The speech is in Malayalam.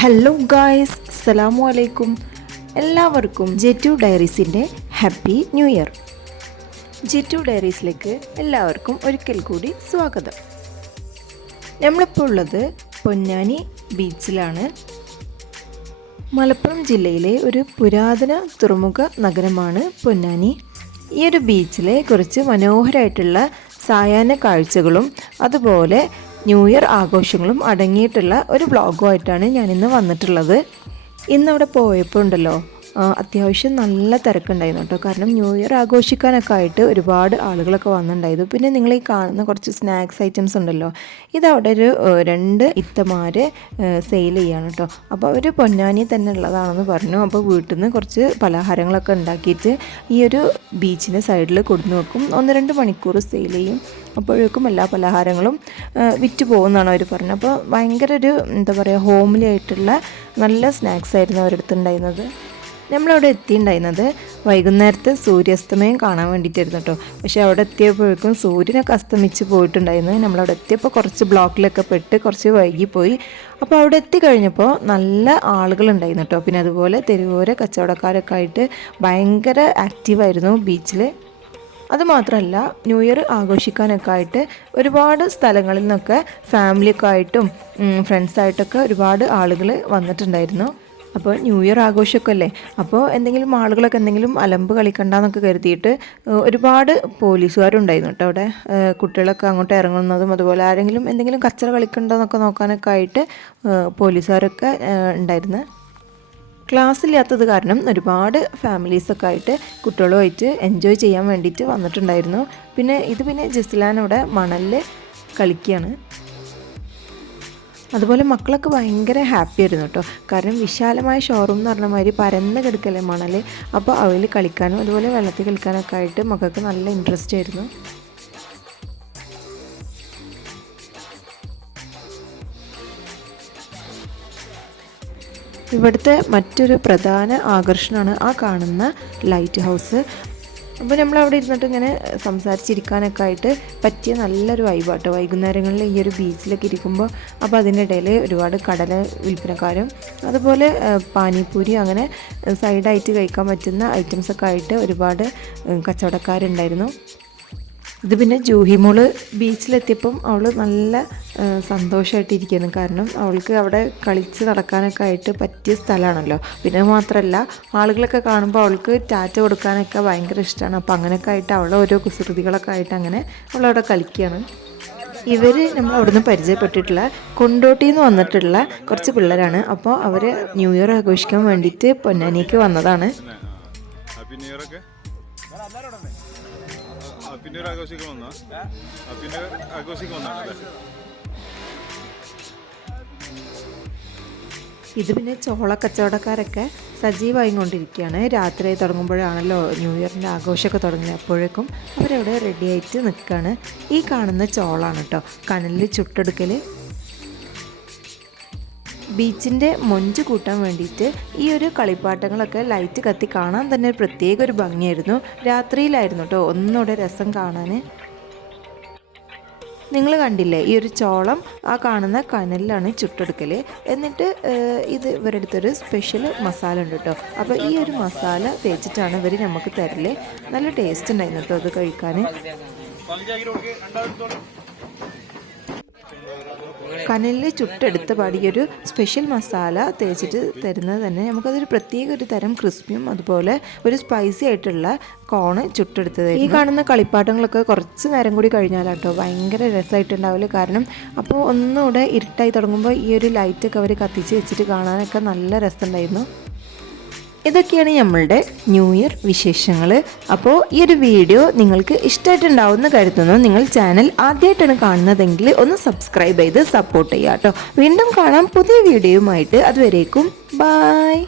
ഹലോ ഗായ്സ് അസ്സലാമു അലൈക്കും എല്ലാവർക്കും ജെറ്റു ഡയറീസിന്റെ ഹാപ്പി ന്യൂ ഇയർ ജെറ്റു ഡയറീസിലേക്ക് എല്ലാവർക്കും ഒരിക്കൽ കൂടി സ്വാഗതം. നമ്മളിപ്പോൾ ഉള്ളത് പൊന്നാനി ബീച്ചിലാണ്. മലപ്പുറം ജില്ലയിലെ ഒരു പുരാതന തുറമുഖ നഗരമാണ് പൊന്നാനി. ഈ ഒരു ബീച്ചിലെ കുറച്ച് മനോഹരമായിട്ടുള്ള സായാഹ്ന കാഴ്ചകളും അതുപോലെ ന്യൂ ഇയർ ആഘോഷങ്ങളും അടങ്ങിയിട്ടുള്ള ഒരു വ്ലോഗുമായിട്ടാണ് ഞാൻ ഇന്ന് വന്നിട്ടുള്ളത്. ഇന്നവിടെ പോയപ്പോൾ ഉണ്ടല്ലോ അത്യാവശ്യം നല്ല തിരക്കുണ്ടായിരുന്നു കേട്ടോ. കാരണം ന്യൂ ഇയർ ആഘോഷിക്കാനൊക്കെ ആയിട്ട് ഒരുപാട് ആളുകളൊക്കെ വന്നിട്ടുണ്ടായിരുന്നു. പിന്നെ നിങ്ങൾ ഈ കാണുന്ന കുറച്ച് സ്നാക്സ് ഐറ്റംസ് ഉണ്ടല്ലോ ഇതവിടെ ഒരു രണ്ട് ഇത്തമാർ സെയിൽ ചെയ്യാണ് കേട്ടോ. അപ്പോൾ അവർ പൊന്നാനി തന്നെ ഉള്ളതാണെന്ന് പറഞ്ഞു. അപ്പോൾ വീട്ടിൽ നിന്ന് കുറച്ച് പലഹാരങ്ങളൊക്കെ ഉണ്ടാക്കിയിട്ട് ഈ ഒരു ബീച്ചിന്റെ സൈഡിൽ കൊടുന്നു വെക്കും. ഒന്ന് രണ്ട് മണിക്കൂർ സെയിൽ ചെയ്യും. അപ്പോഴേക്കും എല്ലാ പലഹാരങ്ങളും വിറ്റ് പോകുന്നതാണ് അവർ പറഞ്ഞത്. അപ്പോൾ ഭയങ്കര ഒരു എന്താ പറയുക ഹോംലി ആയിട്ടുള്ള നല്ല സ്നാക്സ് ആയിരുന്നു അവരുടെ അടുത്ത് ഉണ്ടായിരുന്നത്. നമ്മളവിടെ എത്തിയിട്ടുണ്ടായിരുന്നത് വൈകുന്നേരത്തെ സൂര്യാസ്തമയം കാണാൻ വേണ്ടിയിട്ടായിരുന്നു കേട്ടോ പക്ഷേ അവിടെ എത്തിയപ്പോഴേക്കും സൂര്യനൊക്കെ അസ്തമിച്ച് പോയിട്ടുണ്ടായിരുന്നു. നമ്മളവിടെ എത്തിയപ്പോൾ കുറച്ച് ബ്ലോക്കിലൊക്കെ പെട്ട് കുറച്ച് വൈകിപ്പോയി. അപ്പോൾ അവിടെ എത്തിക്കഴിഞ്ഞപ്പോൾ നല്ല ആളുകളുണ്ടായിരുന്നു കേട്ടോ പിന്നെ അതുപോലെ തെരുവോര കച്ചവടക്കാരൊക്കെ ആയിട്ട് ഭയങ്കര ആക്റ്റീവായിരുന്നു ബീച്ചിൽ അതുമാത്രമല്ല ന്യൂ ഇയർ ആഘോഷിക്കാനൊക്കെ ആയിട്ട് ഒരുപാട് സ്ഥലങ്ങളിൽ നിന്നൊക്കെ ഫാമിലിയൊക്കെ ആയിട്ടും ഫ്രണ്ട്സായിട്ടൊക്കെ ഒരുപാട് ആളുകൾ വന്നിട്ടുണ്ടായിരുന്നു. അപ്പോൾ ന്യൂ ഇയർ ആഘോഷമൊക്കെ അല്ലേ? അപ്പോൾ എന്തെങ്കിലും ആളുകളൊക്കെ എന്തെങ്കിലും അലമ്പ് കളിക്കണ്ടെന്നൊക്കെ കരുതിയിട്ട് ഒരുപാട് പോലീസുകാരുണ്ടായിരുന്നു കേട്ടോ അവിടെ. കുട്ടികളൊക്കെ അങ്ങോട്ട് ഇറങ്ങുന്നതും അതുപോലെ ആരെങ്കിലും എന്തെങ്കിലും കച്ചറ കളിക്കണ്ടെന്നൊക്കെ നോക്കാനൊക്കെ ആയിട്ട് പോലീസുകാരൊക്കെ ഉണ്ടായിരുന്നു. ക്ലാസ് ഇല്ലാത്തത് കാരണം ഒരുപാട് ഫാമിലീസൊക്കെ ആയിട്ട് കുട്ടികളുമായിട്ട് എൻജോയ് ചെയ്യാൻ വേണ്ടിയിട്ട് വന്നിട്ടുണ്ടായിരുന്നു. പിന്നെ ഇത് പിന്നെ ജസ്ലാൻ ഇവിടെ മണലിൽ കളിക്കുകയാണ് അതുപോലെ മക്കളൊക്കെ ഭയങ്കര ഹാപ്പി ആയിരുന്നു കേട്ടോ. കാരണം വിശാലമായ ഷോറൂം എന്ന് പറഞ്ഞ മാതിരി പരന്ന് കിടക്കല്ലേ മണൽ അപ്പോൾ അവയിൽ കളിക്കാനും അതുപോലെ വെള്ളത്തിൽ കളിക്കാനൊക്കെ ആയിട്ട് മക്കൾക്ക് നല്ല ഇൻട്രസ്റ്റ് ആയിരുന്നു. ഇവിടുത്തെ മറ്റൊരു പ്രധാന ആകർഷണമാണ് ആ കാണുന്ന ലൈറ്റ് ഹൗസ്. അപ്പോൾ നമ്മൾ അവിടെ ഇരുന്നിട്ട് ഇങ്ങനെ സംസാരിച്ചിരിക്കാനൊക്കെ ആയിട്ട് പറ്റിയ നല്ലൊരു വൈബാട്ടോ വൈകുന്നേരങ്ങളിൽ ഈ ഒരു ബീച്ചിലൊക്കെ ഇരിക്കുമ്പോൾ അപ്പോൾ അതിന്റെ ഇടയിൽ ഒരുപാട് കടല വിൽപ്പനക്കാരും അതുപോലെ പാനിപ്പൂരി അങ്ങനെ സൈഡായിട്ട് കഴിക്കാൻ പറ്റുന്ന ഐറ്റംസൊക്കെ ആയിട്ട് ഒരുപാട് കച്ചവടക്കാരുണ്ടായിരുന്നു. ഇത് പിന്നെ ജൂഹിമോൾ ബീച്ചിലെത്തിയപ്പം അവൾ നല്ല സന്തോഷമായിട്ടിരിക്കുന്നു കാരണം അവൾക്ക് അവിടെ കളിച്ച് നടക്കാനൊക്കെ ആയിട്ട് പറ്റിയ സ്ഥലമാണല്ലോ. പിന്നെ മാത്രമല്ല ആളുകളൊക്കെ കാണുമ്പോൾ അവൾക്ക് ടാറ്റ കൊടുക്കാനൊക്കെ ഭയങ്കര ഇഷ്ടമാണ് അപ്പോൾ അങ്ങനെയൊക്കെ ആയിട്ട് അവൾ ഓരോ കുസൃതികളൊക്കെ ആയിട്ട് അങ്ങനെ അവളവിടെ കളിക്കുകയാണ് ഇവർ നമ്മൾ അവിടുന്ന് പരിചയപ്പെട്ടിട്ടുള്ള കൊണ്ടോട്ടിയിൽ നിന്ന് വന്നിട്ടുള്ള കുറച്ച് പിള്ളേരാണ്. അപ്പോൾ അവർ ന്യൂ ഇയർ ആഘോഷിക്കാൻ വേണ്ടിയിട്ട് പൊന്നാനിക്ക് വന്നതാണ്. ഹാപ്പി ന്യൂ ഇയർ ഒക്കെ. ഇയർ ആഘോഷിക്കാൻ വന്നാ പിന്നെ ആഘോഷിക്കാൻ വന്നാണ് ഇത് പിന്നെ ചോള കച്ചവടക്കാരൊക്കെ സജീവമായി കൊണ്ടിരിക്കുകയാണ് രാത്രി തുടങ്ങുമ്പോഴാണല്ലോ ന്യൂ ഇയറിന്റെ ആഘോഷമൊക്കെ തുടങ്ങുന്നത്. അപ്പോഴേക്കും അവരവിടെ റെഡിയായിട്ട് നിൽക്കുകയാണ്. ഈ കാണുന്ന ചോളാണ് കേട്ടോ. കനലിൽ ചുട്ടെടുക്കൽ ബീച്ചിന്റെ മൊഞ്ച് കൂട്ടാൻ വേണ്ടിയിട്ട് ഈ ഒരു കളിപ്പാട്ടങ്ങളൊക്കെ ലൈറ്റ് കത്തി കാണാൻ തന്നെ ഒരു പ്രത്യേക ഒരു ഭംഗിയായിരുന്നു. രാത്രിയിലായിരുന്നു കേട്ടോ ഒന്നുകൂടെ രസം കാണാൻ നിങ്ങൾ കണ്ടില്ലേ ഈ ഒരു ചോളം ആ കാണുന്ന കനലിലാണ് ചുട്ടെടുക്കൽ എന്നിട്ട് ഇത് ഇവരുടെ അടുത്തൊരു സ്പെഷ്യൽ മസാല ഉണ്ട് കേട്ടോ അപ്പോൾ ഈ ഒരു മസാല തേച്ചിട്ടാണ് ഇവർ നമുക്ക് തരൽ. നല്ല ടേസ്റ്റ് ഉണ്ടായിരുന്നു കേട്ടോ അത് കഴിക്കാൻ കനലിൽ ചുട്ടെടുത്ത പാടിയൊരു സ്പെഷ്യൽ മസാല തേച്ചിട്ട് തരുന്നത് തന്നെ. നമുക്കതൊരു പ്രത്യേക ഒരു തരം ക്രിസ്പിയും അതുപോലെ ഒരു സ്പൈസി ആയിട്ടുള്ള കോണ് ചുട്ടെടുത്തത് ഈ കാണുന്ന കളിപ്പാട്ടങ്ങളൊക്കെ കുറച്ച് നേരം കൂടി കഴിഞ്ഞാലാട്ടോ ഭയങ്കര രസമായിട്ടുണ്ടാവില്ല കാരണം അപ്പോൾ ഒന്നുകൂടെ ഇരുട്ടായി തുടങ്ങുമ്പോൾ ഈ ഒരു ലൈറ്റൊക്കെ അവർ കത്തിച്ച് വെച്ചിട്ട് കാണാനൊക്കെ നല്ല രസമുണ്ടായിരുന്നു. ഇതൊക്കെയാണ് നമ്മളുടെ ന്യൂ ഇയർ വിശേഷങ്ങൾ അപ്പോൾ ഈ ഒരു വീഡിയോ നിങ്ങൾക്ക് ഇഷ്ടമായിട്ടുണ്ടാവുമെന്ന് കരുതുന്നു. നിങ്ങൾ ചാനൽ ആദ്യമായിട്ടാണ് കാണുന്നതെങ്കിൽ ഒന്ന് സബ്സ്ക്രൈബ് ചെയ്ത് സപ്പോർട്ട് ചെയ്യുക കേട്ടോ. വീണ്ടും കാണാം പുതിയ വീഡിയോയുമായിട്ട്. അതുവരേക്കും ബായ്